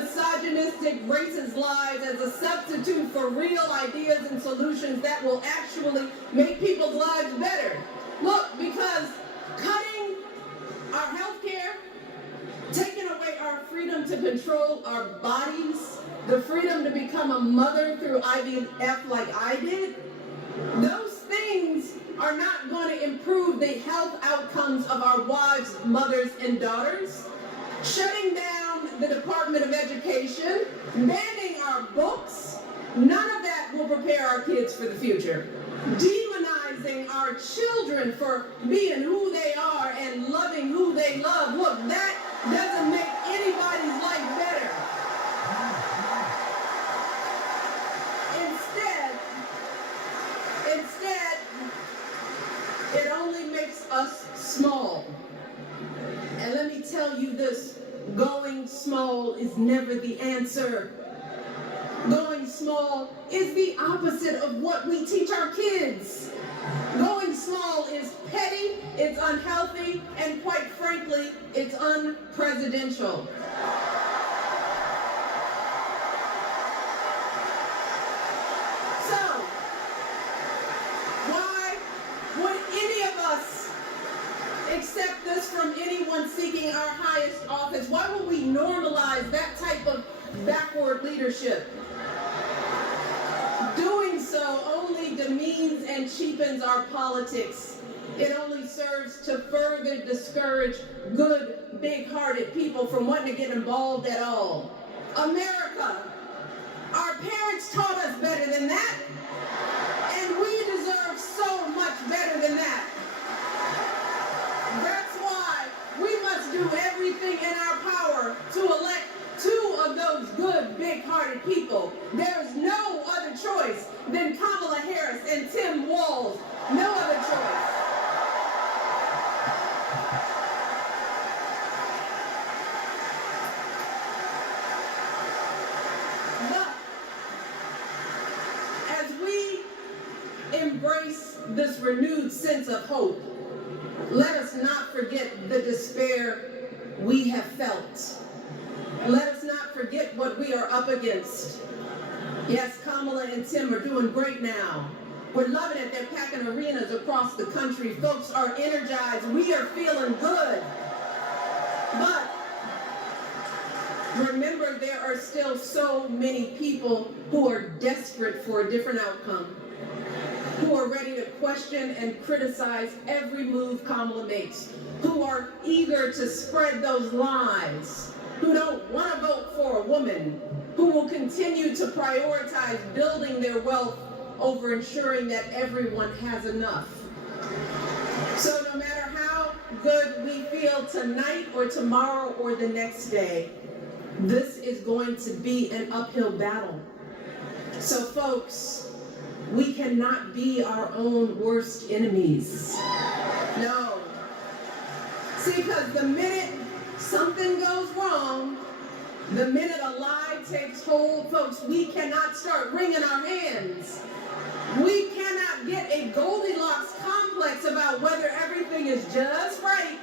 misogynistic, racist lies as a substitute for real ideas and solutions that will actually make people's lives better. Look, because cutting our health care, taking away our freedom to control our bodies, the freedom to become a mother through IVF like I did, those things are not going to improve the health outcomes of our wives, mothers, and daughters. Shutting down the Department of Education, banning our books, none of that will prepare our kids for the future. Demonizing our children for being who they are and loving who they love, look, that doesn't make anybody's life better. Instead, it only makes us small. And let me tell you this, going small is never the answer. Going small is the opposite of what we teach our kids. Going small is petty, it's unhealthy, and quite frankly, it's unpresidential. So, why would any of us accept this from anyone seeking our highest office? Why would we normalize that type of backward leadership? Doing so only demeans and cheapens our politics. It only serves to further discourage good, big-hearted people from wanting to get involved at all. America, our parents taught us better than that, and we deserve so much better than that. That's why we must do everything in our power to elect two of those good, big-hearted people. There is no other choice than Kamala Harris and Tim Walz. No other choice. But as we embrace this renewed sense of hope, let us not forget the despair we have felt. Let us not forget what we are up against. Yes, Kamala and Tim are doing great now. We're loving it. They're packing arenas across the country. Folks are energized. We are feeling good. But remember, there are still so many people who are desperate for a different outcome, who are ready to question and criticize every move Kamala makes, who are eager to spread those lies, who don't want to vote for a woman, who will continue to prioritize building their wealth over ensuring that everyone has enough. So no matter how good we feel tonight or tomorrow or the next day, this is going to be an uphill battle. So folks, we cannot be our own worst enemies. No. See, because the minute something goes wrong, the minute a lie takes hold, folks, we cannot start wringing our hands. We cannot get a Goldilocks complex about whether everything is just right.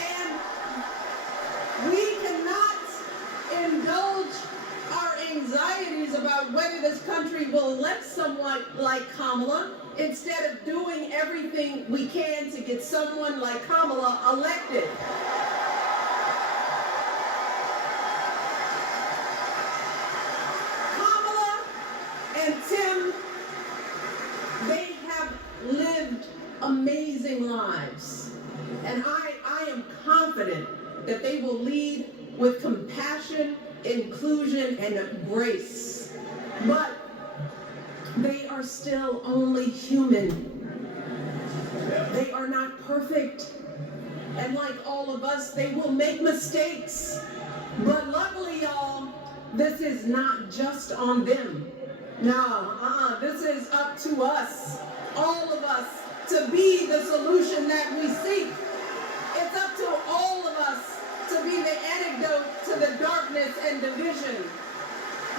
And we cannot indulge our anxieties about whether this country will elect someone like Kamala instead of doing everything we can to get someone like Kamala elected. Kamala and Tim, they have lived amazing lives. And I am confident that they will lead with compassion, inclusion, and grace. But they are still only human. They are not perfect. And like all of us, they will make mistakes. But luckily, y'all, this is not just on them. No, this is up to us, all of us, to be the solution that we seek. It's up to all of us to be the antidote to the darkness and division.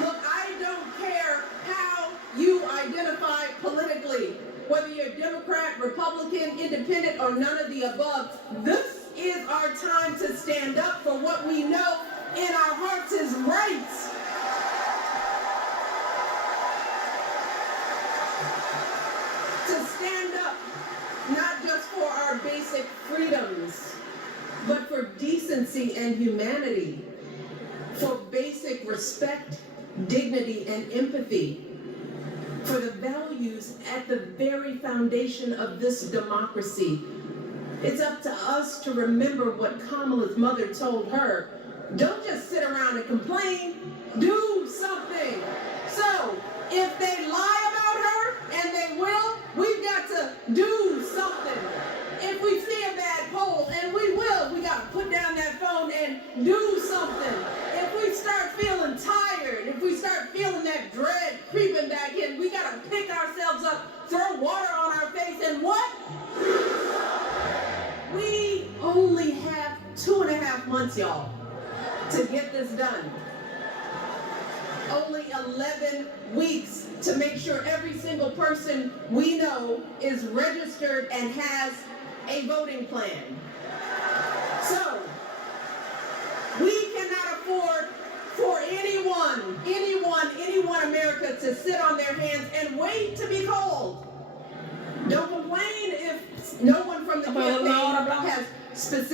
Look, I don't care how you identify politically, whether you're Democrat, Republican, Independent, or none of the above. This is our time to stand up for what we know in our hearts is right. To stand up not just for our basic freedoms, but for decency and humanity, for basic respect, dignity, and empathy, for the values at the very foundation of this democracy. It's up to us to remember what Kamala's mother told her. Don't just sit around and complain, do something. So, if they lie about her, and they will, we've got to do something. If we see a bad poll, and we will, we got to put down that phone and do something. If we start feeling tired, if we start feeling that dread creeping back in, we got to pick ourselves up, throw water on our face, and what? We only have 2.5 months, y'all, to get this done. Only 11 weeks to make sure every single person we know is registered and has a voting plan. So, we cannot afford for anyone America to sit on their hands and wait to be called. Don't complain if no one from the campaign has specific